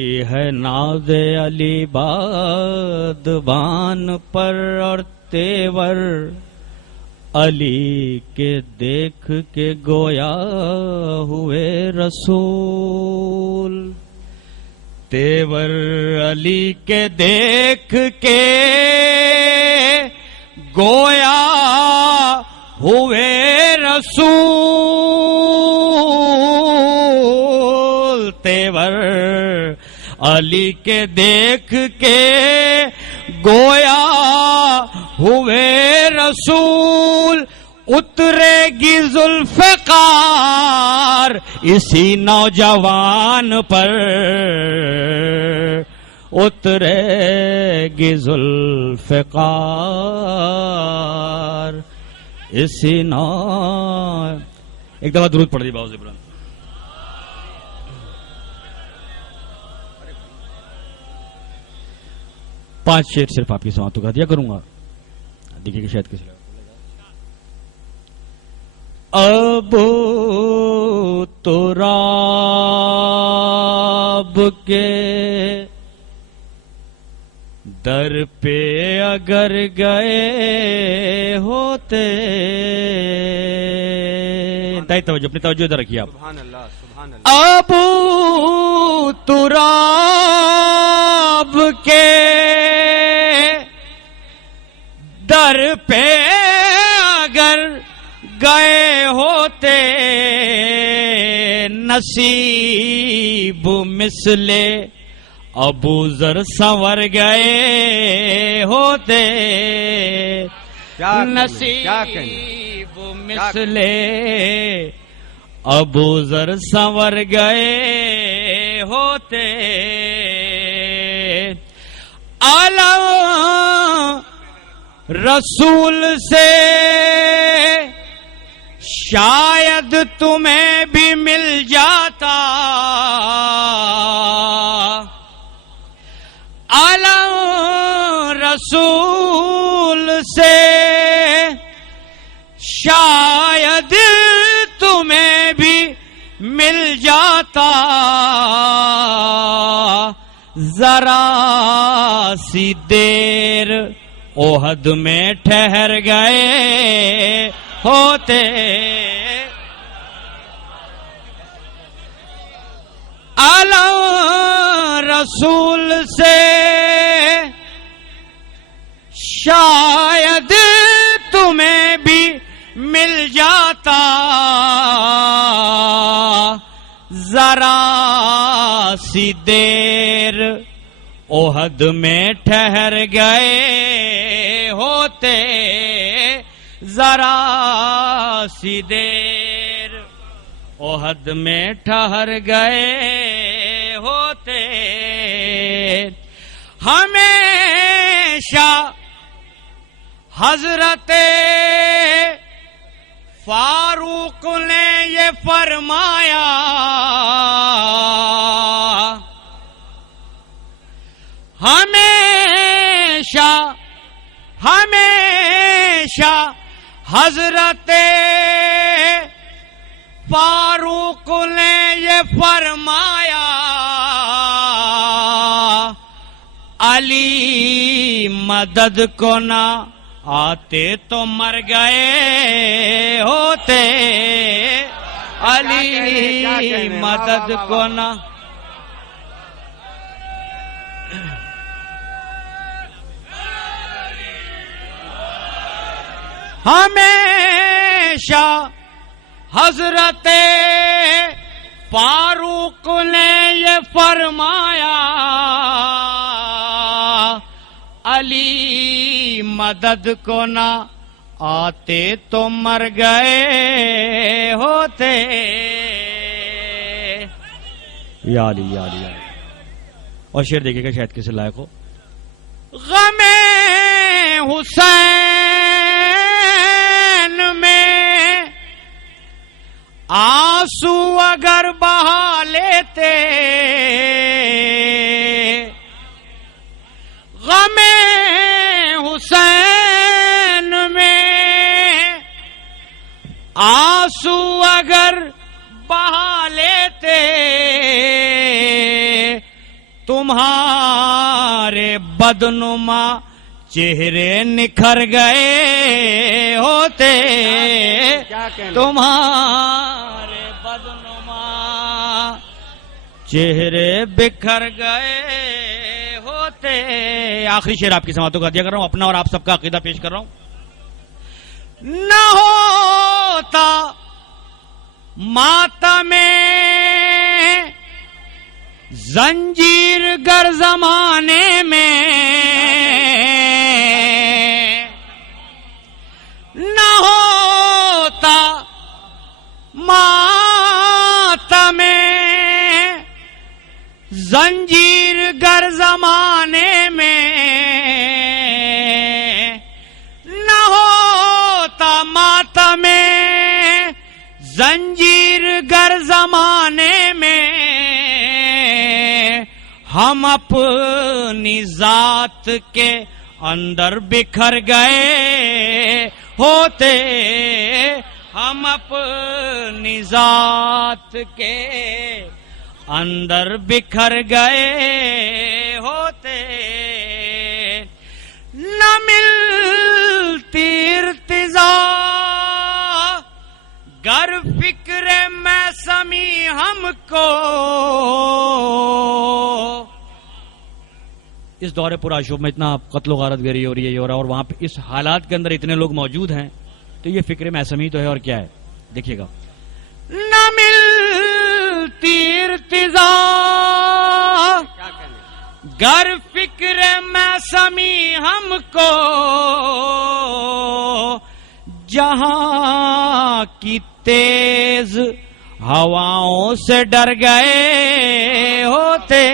یہ ہے ناز علی بادبان پر اور تیور علی کے دیکھ کے گویا ہوئے رسول. تیور علی کے دیکھ کے گویا ہوئے رسول. تیور علی کے دیکھ کے گویا ہوئے رسول. اترے گی ذوالفقار اسی نوجوان پر، اترے گی ذوالفقار اسی ایک دفعہ درود پڑھ دی باؤ زبران. پانچ شعر صرف آپ کی سماعتوں کا دیا کروں گا، دیکھیے کہ شاید کسی لگا. ابو تراب کے در پہ اگر گئے ہوتے، توجہ اپنی توجہ ادھر رکھیے آپ. سبحان اللہ سبحان اللہ. ابو تراب کے در پہ اگر گئے ہوتے، نصیب مثل ابو ذر سنور گئے ہوتے. نصیب مثل ابو ذر سنور گئے ہوتے. عالم رسول سے شاید تمہیں بھی مل جاتا، عالم رسول سے شاید تمہیں بھی مل جاتا. ذرا سی دیر احد میں ٹھہر گئے ہوتے، عالم رسول سے شاید تمہیں بھی مل جاتا. ذرا سی دیر احد میں ٹھہر گئے ہوتے، ذرا سی دیر احد میں ٹھہر گئے ہوتے. ہمیشہ حضرت فاروق نے یہ فرمایا، ہمیشہ ہمیشہ حضرت فاروق نے یہ فرمایا، علی مدد کو نہ آتے تو مر گئے ہوتے. علی مدد کو نہ ہمیشہ حضرت فاروق نے یہ فرمایا، علی مدد کو نہ آتے تو مر گئے ہوتے. یا علی یا علی یا علی. اور شعر دیکھیے گا شاید کسی لائق ہو. غم حسین میں آنسو اگر بہا لیتے، غم حسین میں آنسو اگر بہا لیتے تمہارے بدنما چہرے نکھر گئے ہوتے، تمہارے بدنما چہرے بکھر گئے ہوتے. آخری شعر آپ کی سماعتوں کا دیا کر رہا ہوں، اپنا اور آپ سب کا عقیدہ پیش کر رہا ہوں. نہ ہوتا ماتم زنجیر گر زمانے میں، نہ ہوتا ماتم زنجیر گر زمانے میں، نہ ہوتا ماتم زنجیر گر زمانے میں، ہم اپنی ذات کے اندر بکھر گئے ہوتے، ہم اپنی ذات کے اندر بکھر گئے ہوتے. نہ ملتی ارتضا گر فکر میں سمی ہم کو. اس دور پرآشوب میں اتنا قتل و غارت گری ہو رہی ہے اور وہاں پہ اس حالات کے اندر اتنے لوگ موجود ہیں، تو یہ فکر میسمی تو ہے اور کیا ہے، دیکھیے گا. نہ ملتی ارتضا گر فکر میسمی ہم کو، جہاں کی تیز ہواؤں سے ڈر گئے ہوتے،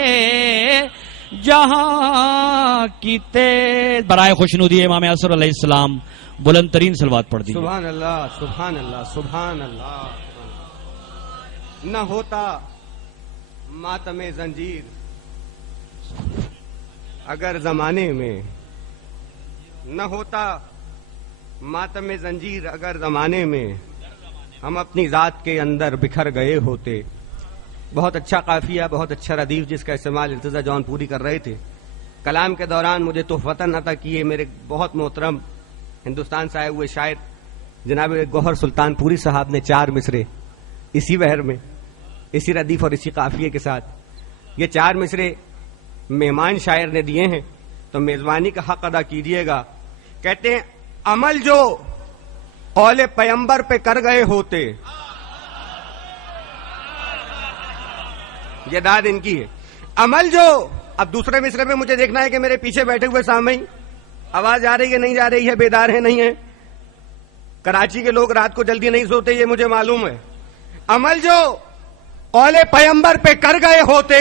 جہاں کی تیز. برائے خوشنودی امام عصر علیہ السلام بلند ترین صلوات پڑھ دیجیے. سبحان اللہ سبحان اللہ سبحان اللہ. نہ ہوتا ماتم زنجیر اگر زمانے میں، نہ ہوتا ماتم زنجیر اگر زمانے میں، ہم اپنی ذات کے اندر بکھر گئے ہوتے. بہت اچھا قافیہ، بہت اچھا ردیف جس کا استعمال ارتضیٰ جان پوری کر رہے تھے. کلام کے دوران مجھے تحفتاً عطا کیے میرے بہت محترم ہندوستان سے آئے ہوئے شاعر جناب گوہر سلطان پوری صاحب نے 4 مصرے اسی بہر میں، اسی ردیف اور اسی قافیے کے ساتھ. یہ 4 مصرے مہمان شاعر نے دیے ہیں تو میزبانی کا حق ادا کیجیے گا. کہتے ہیں عمل جو قول پیمبر پہ کر گئے ہوتے. یہ داد ان کی ہے. عمل جو، اب دوسرے مصرے میں مجھے دیکھنا ہے کہ میرے پیچھے بیٹھے ہوئے سامعین آواز جا رہی ہے نہیں جا رہی ہے، بیدار ہے نہیں ہے. کراچی کے لوگ رات کو جلدی نہیں سوتے، یہ مجھے معلوم ہے. عمل جو قول پیمبر پہ کر گئے ہوتے،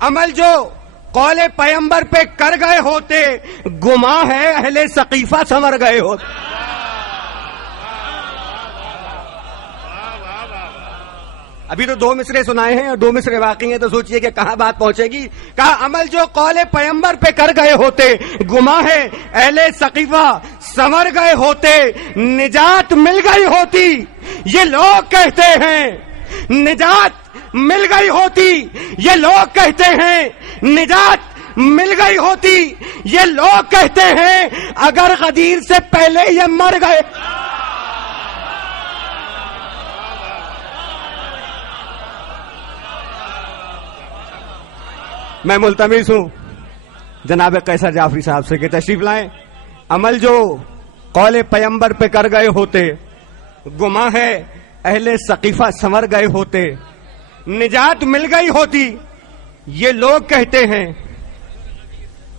عمل جو قول پیمبر پہ کر گئے ہوتے، گماں ہے اہل ثقیفہ سنور گئے ہوتے. ابھی تو 2 مصرے سنائے ہیں اور 2 مصرے باقی ہیں، تو سوچئے کہ کہاں بات پہنچے گی. کہا عمل جو قول پیمبر پہ کر گئے ہوتے، گماں ہے اہل ثقیفہ سنور گئے ہوتے. نجات مل گئی ہوتی یہ لوگ کہتے ہیں، نجات مل گئی ہوتی یہ لوگ کہتے ہیں، نجات مل گئی ہوتی یہ لوگ کہتے ہیں، اگر غدیر سے پہلے یہ مر گئے. میں ملتمس ہوں جناب قیصر جعفری صاحب سے کہ تشریف لائیں. عمل جو قول پیمبر پہ کر گئے ہوتے، گماں ہے اہل ثقیفہ سنور گئے ہوتے. نجات مل گئی ہوتی یہ لوگ کہتے ہیں،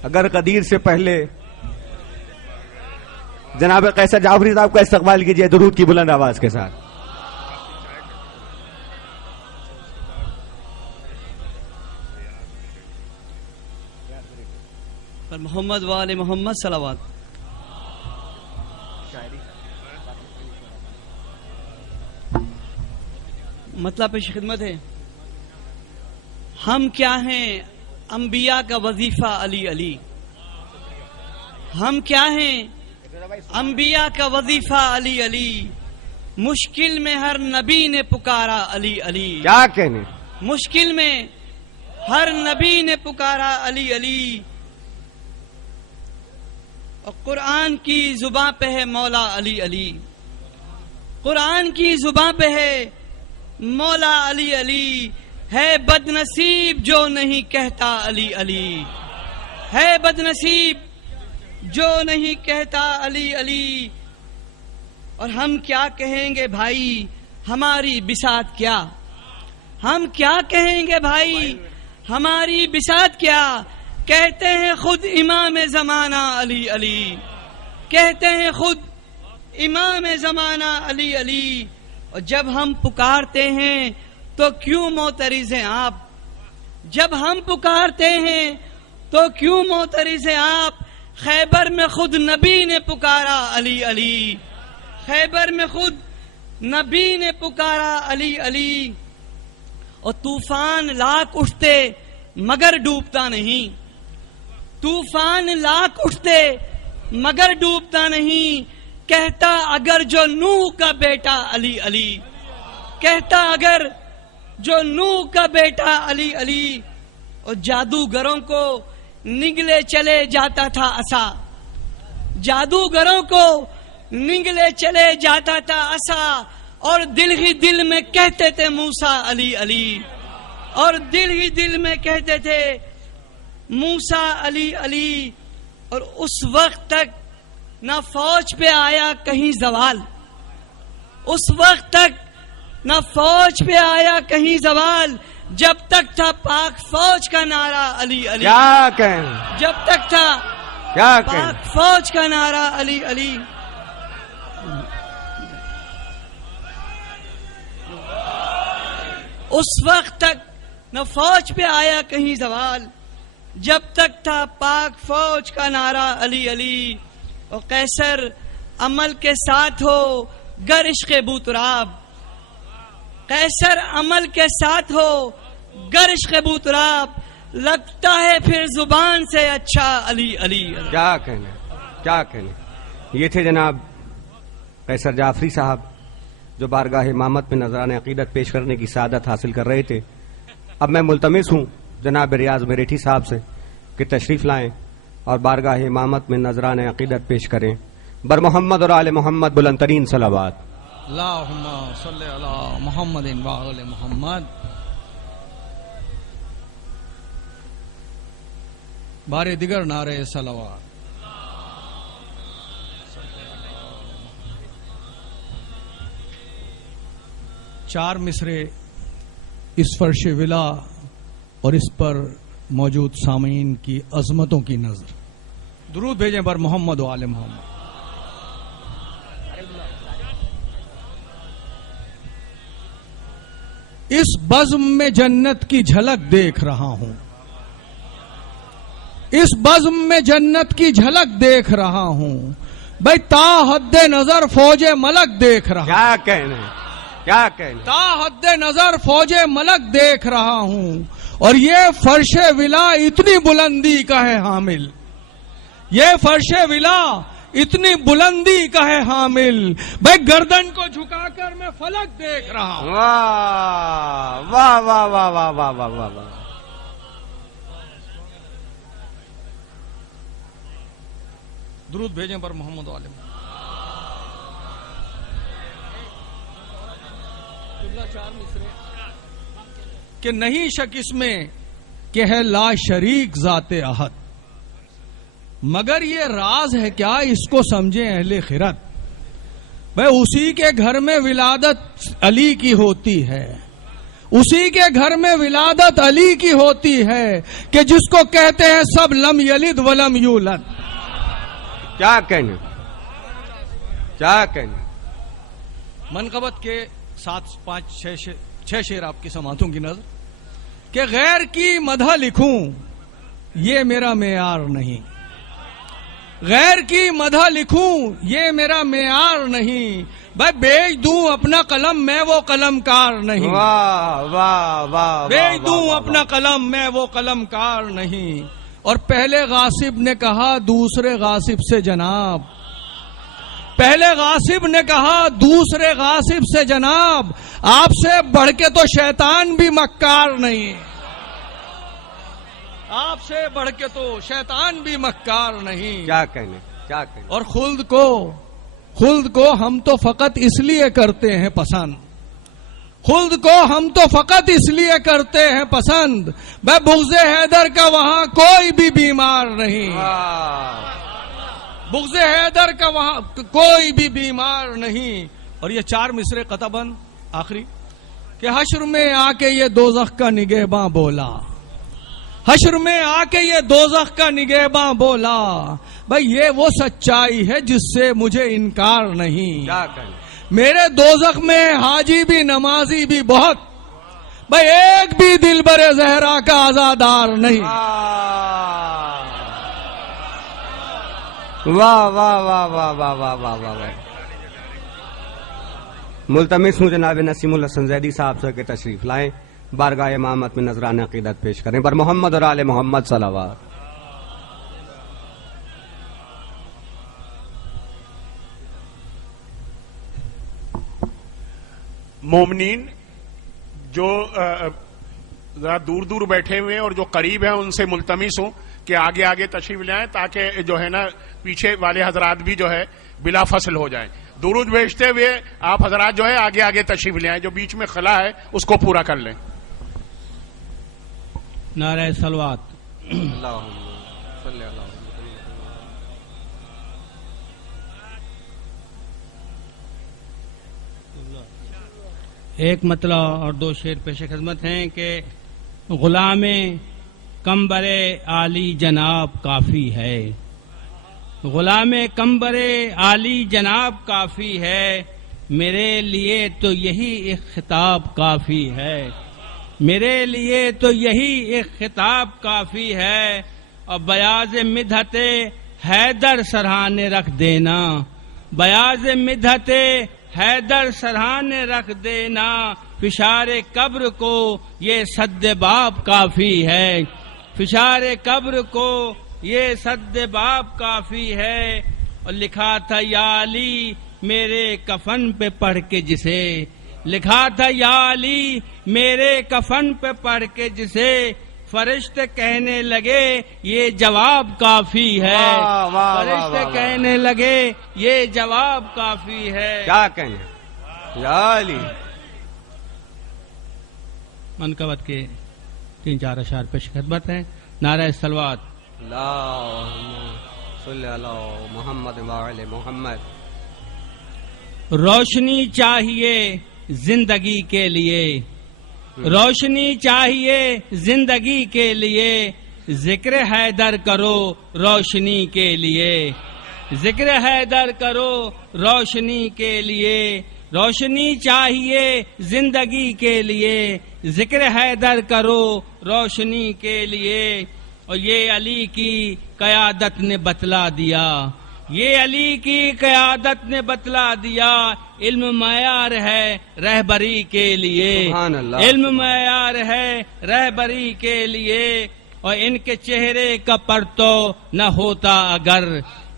اگر قدیر سے پہلے. جناب قیصر جعفری صاحب کا استقبال کیجئے درود کی بلند آواز کے ساتھ. محمد وآل محمد صلوات. مطلب پیش خدمت ہے. ہم کیا ہیں انبیاء کا وظیفہ علی علی، ہم کیا ہیں انبیاء کا وظیفہ علی علی. مشکل میں ہر نبی نے پکارا علی علی. کیا کہنے، مشکل میں ہر نبی نے پکارا علی علی، اور قرآن کی زباں پہ ہے مولا علی علی، قرآن کی زباں پہ ہے مولا علی علی، ہے بد نصیب جو نہیں کہتا علی علی، ہے بد نصیب جو نہیں کہتا علی علی۔ اور ہم کیا کہیں گے بھائی، ہماری بساط کیا، ہم کیا کہیں گے بھائی، ہماری بساط کیا، کہتے ہیں خود امام زمانہ علی علی، کہتے ہیں خود امام زمانہ علی علی۔ اور جب ہم پکارتے ہیں تو کیوں معترض ہیں آپ، جب ہم پکارتے ہیں تو کیوں معترض ہیں آپ، خیبر میں خود نبی نے پکارا علی علی، خیبر میں خود نبی نے پکارا علی علی۔ اور طوفان لاکھ اٹھتے مگر ڈوبتا نہیں، طوفان لاکھ اٹھتے مگر ڈوبتا نہیں، کہتا اگر جو نوح کا بیٹا علی علی، کہتا اگر جو نوح کا بیٹا علی علی۔ اور جادوگروں کو نگلے چلے جاتا تھا عصا، جادوگروں کو نگلے چلے جاتا تھا عصا، اور دل ہی دل میں کہتے تھے موسیٰ علی علی، اور دل ہی دل میں کہتے تھے موسیٰ علی علی۔ اور اس وقت تک نہ فوج پہ آیا کہیں زوال، اس وقت تک نہ فوج پہ آیا کہیں زوال، جب تک تھا پاک فوج کا نعرہ علی علی، کیا کہیں، جب تک تھا کیا کہیں، پاک فوج کا نعرہ علی علی۔ اس وقت تک نہ فوج پہ آیا کہیں زوال، جب تک تھا پاک فوج کا نعرہ علی علی۔ اور قیصر عمل کے ساتھ ہو گر عشق بوتراب، قیصر عمل کے ساتھ ہو گر عشق بوتراب، لگتا ہے پھر زبان سے اچھا علی علی۔ کیا کہنا، کیا کہنا۔ یہ تھے جناب قیصر جعفری صاحب، جو بارگاہ امامت میں نذران عقیدت پیش کرنے کی سعادت حاصل کر رہے تھے۔ اب میں ملتمس ہوں جناب ریاض میریٹھی صاحب سے کہ تشریف لائیں اور بارگاہ امامت میں نذران عقیدت پیش کریں۔ بر محمد اور آل محمد بلند ترین صلوات۔ اللہم صلی علی محمد و آل محمد۔ بارے دیگر نعرے صلوات۔ چار مصرے اس فرش ولا اور اس پر موجود سامعین کی عظمتوں کی نظر۔ درود بھیجیں بر محمد و آل محمد۔ اس بزم میں جنت کی جھلک دیکھ رہا ہوں، اس بزم میں جنت کی جھلک دیکھ رہا ہوں، بھائی تا حد نظر فوج ملک دیکھ رہا ہوں، کیا کہنا، کیا کہنا، تا حد نظر فوج ملک دیکھ رہا ہوں، اور یہ فرش ولا اتنی بلندی کا ہے حامل، یہ فرش ولا اتنی بلندی کا ہے حامل، بھائی گردن کو جھکا کر میں فلک دیکھ رہا ہوں۔ واہ واہ واہ واہ واہ واہ واہ واہ واہ۔ درود بھیجیں پر محمد و آل محمد۔ کہ نہیں شک اس میں کہ ہے لا شریک ذات احد، مگر یہ راز ہے کیا اس کو سمجھیں اہل خرد، بھائی اسی کے گھر میں ولادت علی کی ہوتی ہے، اسی کے گھر میں ولادت علی کی ہوتی ہے کہ جس کو کہتے ہیں سب لم یلد ولم یولد۔ کیا کہنا، کیا کہنا۔ منقبت کے 7-5-6 شعر آپ کی سماعتوں کی نظر۔ کہ غیر کی مدح لکھوں یہ میرا معیار نہیں، غیر کی مدح لکھوں یہ میرا معیار نہیں، بھائی بیچ دوں اپنا قلم میں وہ قلم کار نہیں، واہ واہ واہ، بیچ دوں اپنا قلم میں وہ قلم کار نہیں۔ اور پہلے غاصب نے کہا دوسرے غاصب سے جناب، پہلے غاصب نے کہا دوسرے غاصب سے جناب، آپ سے بڑھ کے تو شیطان بھی مکار نہیں، آپ سے بڑھ کے تو شیطان بھی مکار نہیں. کیا کہنے اور خلد کو ہم تو فقط اس لیے کرتے ہیں پسند. خلد کو ہم تو فقط اس لیے کرتے ہیں پسند. میں بغض حیدر کا وہاں کوئی بھی بیمار نہیں. بغض حیدر کا وہاں کوئی بھی بیمار نہیں. اور یہ 4 مصرے قطع بند آخری کہ حشر میں آ کے یہ دوزخ کا نگہباں بولا. حشر میں آ کے یہ دوزخ کا نگہباں بولا. بھائی یہ وہ سچائی ہے جس سے مجھے انکار نہیں. کیا کہنے. میرے دوزخ میں حاجی بھی نمازی بھی بہت. بھائی ایک بھی دل برے زہرا کا آزادار نہیں. واہ واہ واہ واہ واہ واہ واہ واہ واہ. ملتمس ہوں جناب نسیم الحسن زیدی صاحب سے کہ تشریف لائیں، بارگاہ امامت میں نذرانہ عقیدت پیش کریں. بر محمد اور آل محمد صلوات. مومنین جو ذرا دور دور بیٹھے ہوئے ہیں اور جو قریب ہیں ان سے ملتمس ہوں کہ آگے آگے تشریف لے آئیں تاکہ جو ہے نا پیچھے والے حضرات بھی جو ہے بلا فصل ہو جائیں. درود بھیجتے ہوئے آپ حضرات جو ہے آگے آگے تشریف لے آئیں، جو بیچ میں خلا ہے اس کو پورا کر لیں. نعرہ صلوات. ایک مطلع اور 2 شعر پیش خدمت ہیں کہ غلام کمبر عالی جناب کافی ہے. غلام کمبر عالی جناب کافی ہے. میرے لیے تو یہی ایک خطاب کافی ہے. میرے لیے تو یہی ایک خطاب کافی ہے. اور بیاض مدحت حیدر سرہانے رکھ دینا. بیاض مدحت حیدر سرہانے رکھ دینا. فشار قبر کو یہ سد باب کافی ہے. فشار قبر کو یہ سد باب کافی ہے. اور لکھا تھا یا علی میرے کفن پہ پڑھ کے جسے. لکھا تھا یا علی میرے کفن پہ پڑھ کے جسے. فرشتے کہنے لگے یہ جواب کافی ہے. فرشتے کہنے لگے یہ جواب کافی ہے. کیا کہنے. یا علی. منقبت کے 3-4 اشعار پیش خدمت ہیں. نعرہ صلوات. اللہم صلی علی محمد وعلی محمد. روشنی چاہیے زندگی کے لیے. روشنی چاہیے زندگی کے لیے. ذکر حیدر کرو روشنی کے لیے. ذکر حیدر کرو روشنی کے لیے. روشنی چاہیے زندگی کے لیے. ذکر حیدر کرو روشنی کے لیے. اور یہ علی کی قیادت نے بتلا دیا. یہ علی کی قیادت نے بتلا دیا. علم معیار ہے رہبری کے لیے. سبحان اللہ. علم معیار ہے رہبری کے لیے. اور ان کے چہرے کا پرتو نہ ہوتا اگر.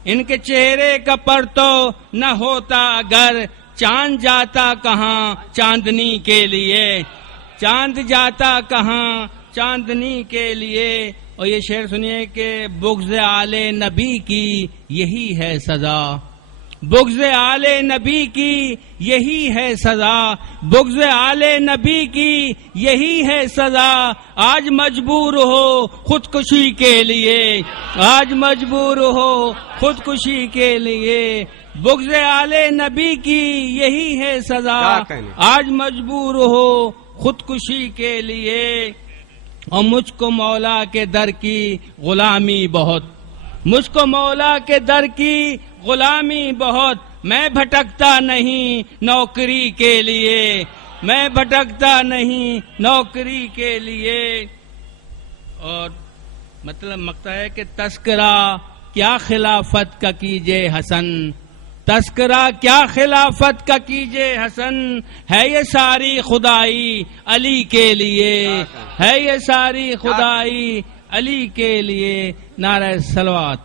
ان کے چہرے کا پرتو نہ ہوتا اگر. چاند جاتا کہاں چاندنی کے لیے. چاند جاتا کہاں چاندنی کے لیے. اور یہ شعر سنیے کہ بغض آل نبی کی یہی ہے سزا. بغض آل نبی کی یہی ہے سزا. بغض آل نبی کی یہی ہے سزا. آج مجبور ہو خودکشی کے لیے. آج مجبور ہو خودکشی کے لیے. بغض آل نبی کی یہی ہے سزا. آج مجبور ہو خودکشی کے لیے. اور مجھ کو مولا کے در کی غلامی بہت. مجھ کو مولا کے در کی غلامی بہت. میں بھٹکتا نہیں نوکری کے لیے. میں بھٹکتا نہیں نوکری کے لیے. اور مطلب مقطع ہے کہ تذکرہ کیا خلافت کا کیجے حسن. تذکرہ کیا خلافت کا کیجے حسن. ہے یہ ساری خدائی علی کے لیے. ہے یہ ساری خدائی علی کے لیے. نعرہ صلوات.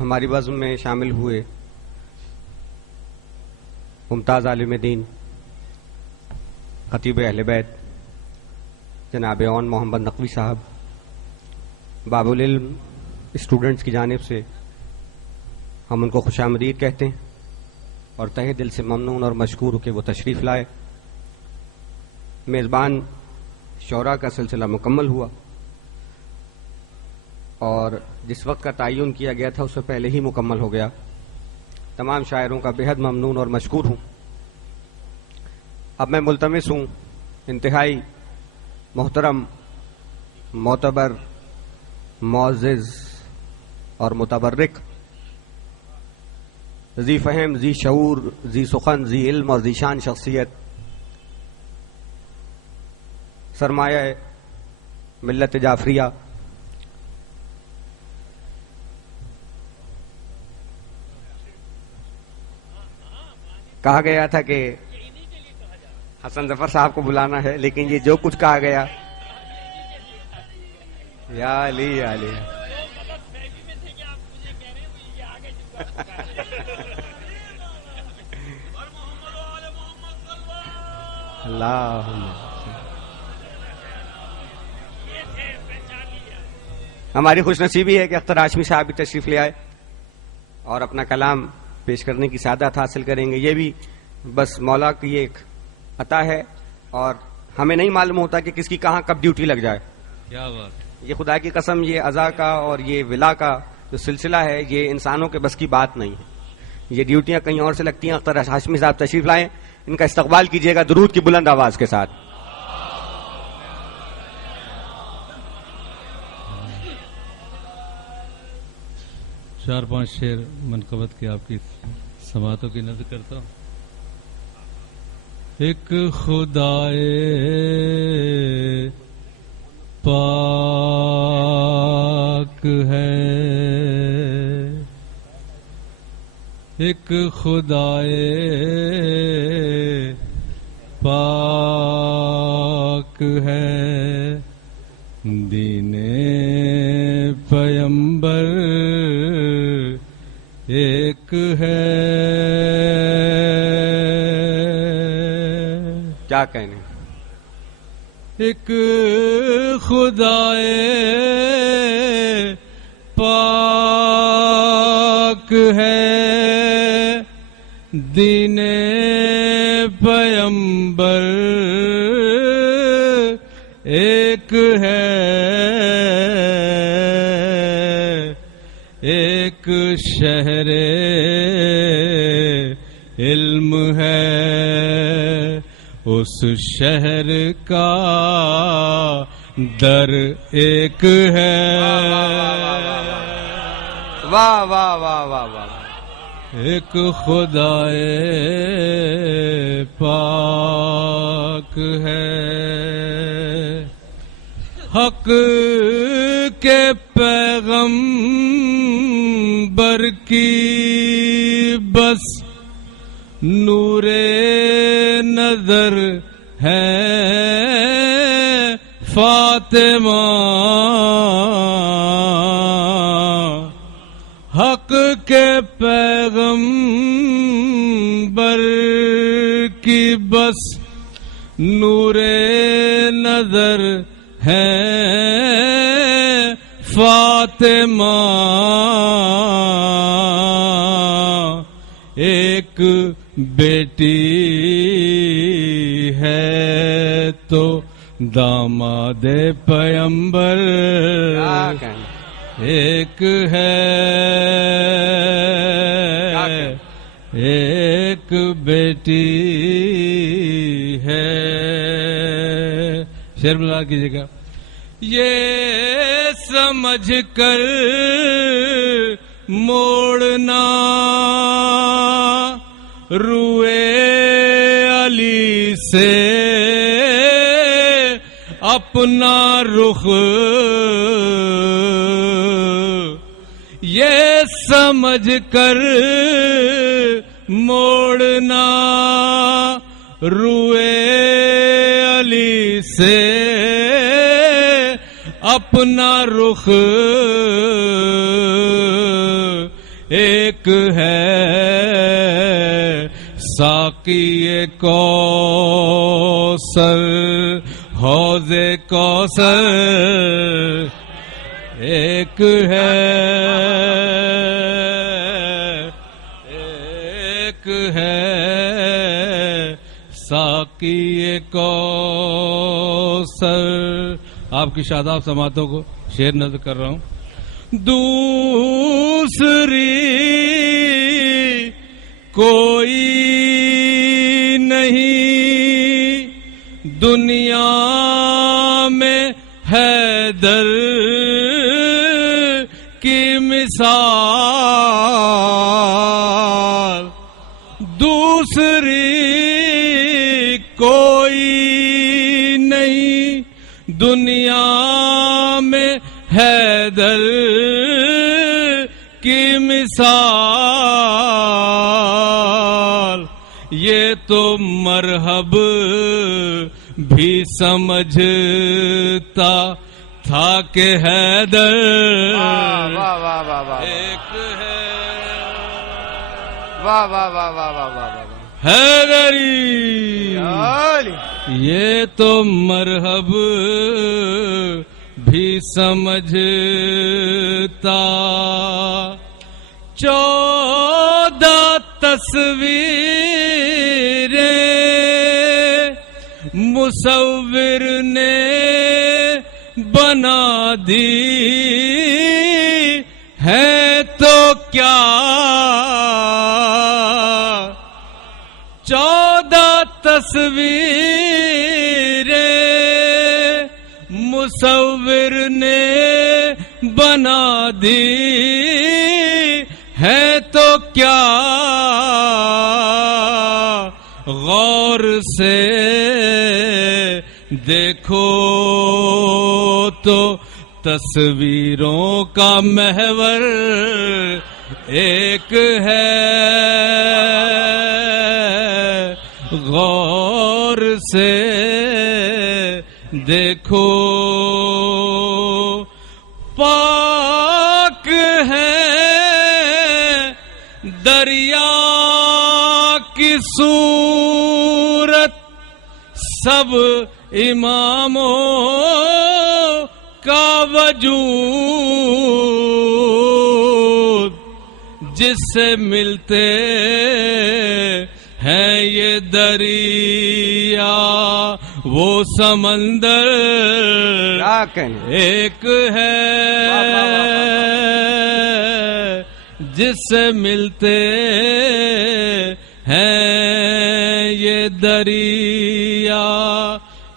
ہماری بزم میں شامل ہوئے ممتاز عالم دین خطیب اہل بیت جناب اون محمد نقوی صاحب، باب العلم اسٹوڈنٹس کی جانب سے ہم ان کو خوش آمدید کہتے ہیں اور تہہ دل سے ممنون اور مشکور ہو کہ وہ تشریف لائے۔ میزبان شعراء کا سلسلہ مکمل ہوا اور جس وقت کا تعین کیا گیا تھا اس سے پہلے ہی مکمل ہو گیا۔ تمام شاعروں کا بے حد ممنون اور مشکور ہوں۔ اب میں ملتمس ہوں انتہائی محترم، معتبر، معزز اور متبرک، ذی فہم، ذی شعور، ذی سخن، ذی علم اور ذی شان شخصیت، سرمایہ ملت جعفریہ، کہا گیا تھا کہ حسن ظفر صاحب کو بلانا ہے، لیکن یہ جو کچھ کہا گیا، یا علی یا علی، اللہم ہماری خوش نصیبی ہے کہ اختر ہاشمی صاحب بھی تشریف لے آئے اور اپنا کلام پیش کرنے کی سعادت حاصل کریں گے۔ یہ بھی بس مولا کی ایک عطا ہے اور ہمیں نہیں معلوم ہوتا کہ کس کی کہاں کب ڈیوٹی لگ جائے۔ کیا بات، یہ خدا کی قسم، یہ عزا کا اور یہ ولا کا جو سلسلہ ہے یہ انسانوں کے بس کی بات نہیں ہے، یہ ڈیوٹیاں کہیں اور سے لگتی ہیں۔ اختر ہاشمی صاحب تشریف لائیں، ان کا استقبال کیجیے گا درود کی بلند آواز کے ساتھ۔ چار پانچ شعر منقبت کی آپ کی سماعتوں کی نظر کرتا ہوں۔ ایک خدائے پاک ہے، ایک خدائے پاک ہے، دین پیمبر ایک ہے۔ کیا کہنے، ایک خدائے پاک ہے، دین پیمبر ایک ہے، ایک شہر علم ہے، اس شہر کا در ایک ہے۔ واہ واہ واہ واہ واہ، ایک خدائے پاک ہے، حق کے پیغمبر کی بس نور نظر ہے، فاطمہ حق کے پیغمبر کی بس نور نظر ہے، فاطمہ ایک بیٹی ہے تو داماد پیمبر ایک ہے، ایک بیٹی ہے۔ شعر بلا کیجیے گا۔ یہ سمجھ کر موڑنا روئے علی سے اپنا رخ، یہ سمجھ کر موڑنا روئے علی سے اپنا رخ ایک ہے، ساقی کوثر حوض کوثر ایک ہے، ایک ہے ساقی کوثر. آپ کی شاداب سماعتوں کو شعر نظر کر رہا ہوں. دوسری کوئی نہیں دنیا میں حیدر کی مثال، دوسری کوئی نہیں دنیا میں حیدر کی مثال. یہ تو مرحب بھی سمجھتا تھا کہ حیدر واہ واہ واہ واہ واہ ایک ہے، واہ واہ واہ واہ واہ واہ واہ. حیدری. عالی. یہ تو مرحب بھی سمجھتا 14 تصویریں مصور نے بنا دی ہے تو کیا 14 تصویریں مصور نے بنا دی ہے تو کیا غور سے دیکھو تو تصویروں کا محور ایک ہے غور سے دیکھو پاک ہے دریا کی صورت سب اماموں کا وجود جس سے ملتے ہیں یہ دریا وہ سمندر کیا کہنے. ایک ہے جس سے ملتے ہیں یہ دریا.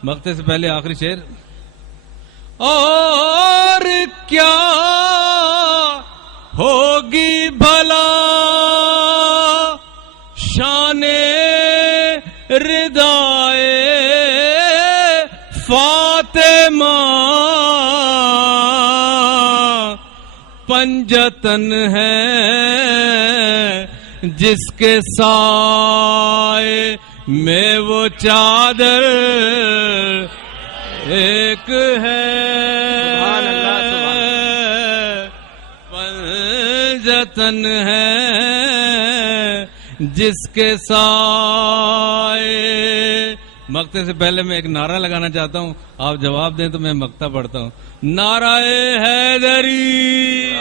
مقطع سے پہلے آخری شعر. اور کیا ہوگی بھلا شان ردائے فاطمہ پنجتن ہے جس کے سائے میں وہ چادر ایک ہے پنجتن ہے جس کے سائے. مقطع سے پہلے میں ایک نعرہ لگانا چاہتا ہوں, آپ جواب دیں تو میں مقطع پڑھتا ہوں. نعرہ حیدری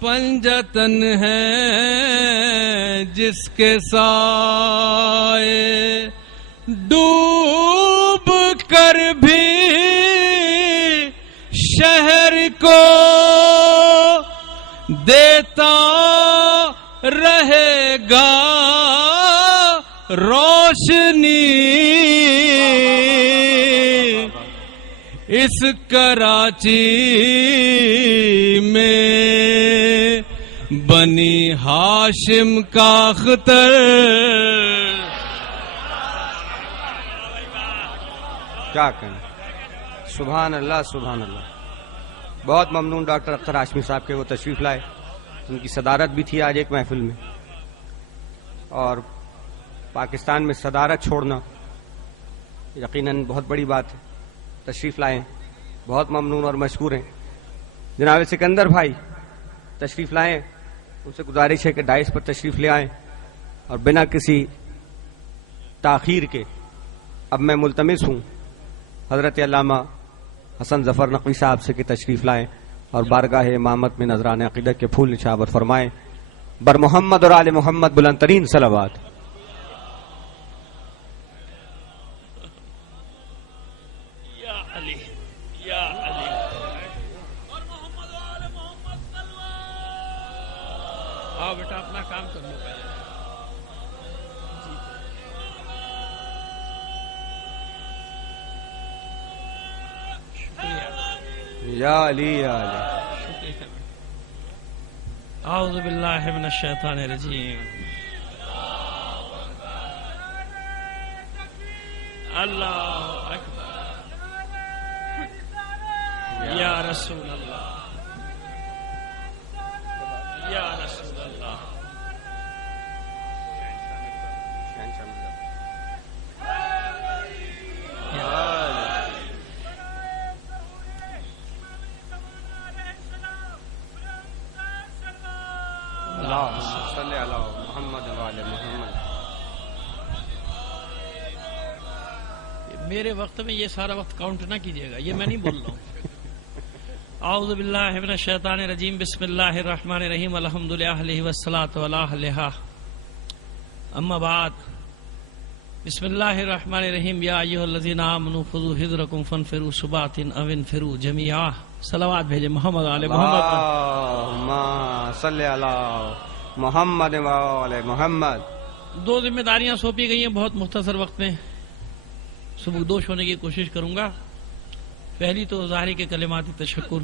پنجتن ہے جس کے سائے ڈوب کر بھی شہر کو دیتا رہے گا روشنی اس کراچی میں بنی ہاشم کا اختر. کیا کہیں. سبحان اللہ سبحان اللہ. بہت ممنون ڈاکٹر اختر ہاشمی صاحب کے وہ تشریف لائے, ان کی صدارت بھی تھی آج ایک محفل میں, اور پاکستان میں صدارت چھوڑنا یقیناً بہت بڑی بات ہے. تشریف لائے, بہت ممنون اور مشکور ہیں. جناب سکندر بھائی تشریف لائیں, ان سے گزارش ہے کہ ڈائس پر تشریف لے آئیں اور بنا کسی تاخیر کے اب میں ملتمس ہوں حضرت علامہ حسن ظفر نقوی صاحب سے کہ تشریف لائیں اور بارگاہ امامت میں نذران عقیدت کے پھول نشاور فرمائیں. بر محمد اور آل محمد بلند ترین صلوات. یا علی یا علی اور محمد و آل محمد صلوات. آؤ بیٹا اپنا کام کر لو پہلے. یا علی یا علی. اعوذ باللہ من الشیطان الرجیم. اللہ اکبر. یا رسول اللہ یا رسول اللہ. صلی علی محمد و آل محمد. میرے وقت میں یہ سارا وقت کاؤنٹ نہ کیجیے گا, یہ میں نہیں بول رہا ہوں. اعوذ باللہ من الشیطان الرجیم. بسم اللہ الرحمن الرحیم. الحمد للہ والصلاۃ علی اہلہا. اما بعد. بسم اللہ الرحمن الرحیم. یا ایھا الذین آمنوا خذوا حذرکم فانفروا ثبات او انفروا جمیعا. صلوات بھیجے محمد علیہ محمد. اللہم صلی علی محمد و آل محمد. دو ذمہ داریاں سونپی گئی ہیں بہت مختصر وقت میں. سبکدوش ہونے کی کوشش کروں گا. پہلی تو ظاہری کے کلمات تشکر.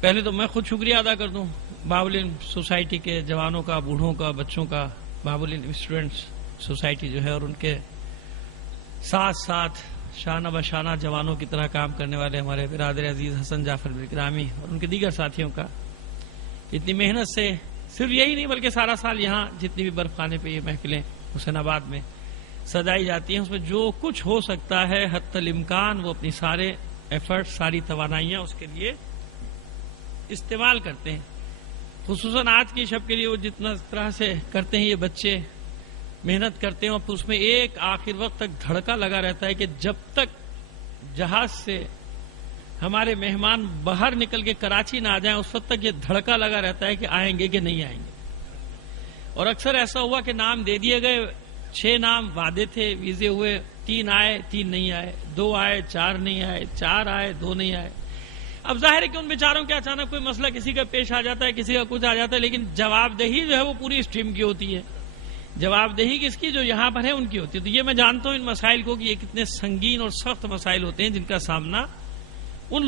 پہلے تو میں خود شکریہ ادا کر دوں باب العلم سوسائٹی کے جوانوں کا, بوڑھوں کا, بچوں کا. باب العلم اسٹوڈنٹس سوسائٹی جو ہے اور ان کے ساتھ ساتھ شانہ بشانہ جوانوں کی طرح کام کرنے والے ہمارے برادر عزیز حسن جعفر گرامی اور ان کے دیگر ساتھیوں کا اتنی محنت سے صرف یہی نہیں بلکہ سارا سال یہاں جتنی بھی برف خانے پہ یہ محفلیں حسین آباد میں سجائی جاتی ہیں اس میں جو کچھ ہو سکتا ہے حتی الامکان وہ اپنی سارے ایفرٹ, ساری توانائیاں اس کے لیے استعمال کرتے ہیں. خصوصاً آج کی شب کے لیے وہ جتنا طرح سے کرتے ہیں یہ بچے محنت کرتے ہیں اور اس میں ایک آخر وقت تک دھڑکا لگا رہتا ہے کہ جب تک جہاز سے ہمارے مہمان باہر نکل کے کراچی نہ آ جائیں اس وقت تک یہ دھڑکا لگا رہتا ہے کہ آئیں گے کہ نہیں آئیں گے. اور اکثر ایسا ہوا کہ نام دے دیے گئے, 6 نام وعدے تھے, ویزے ہوئے, 3 آئے 3 نہیں آئے, 2 آئے 4 نہیں آئے, 4 آئے 2 نہیں آئے. اب ظاہر ہے کہ ان بیچاروں کے اچانک کوئی مسئلہ کسی کا پیش آ جاتا ہے, کسی کا کچھ آ جاتا ہے, لیکن جواب دہی جو ہے وہ پوری اسٹریم کی ہوتی ہے. جواب دہی کس کی, جو یہاں پر ہے ان کی ہوتی ہے. تو یہ میں جانتا ہوں ان مسائل کو کہ یہ کتنے سنگین اور سخت مسائل ہوتے ہیں جن کا سامنا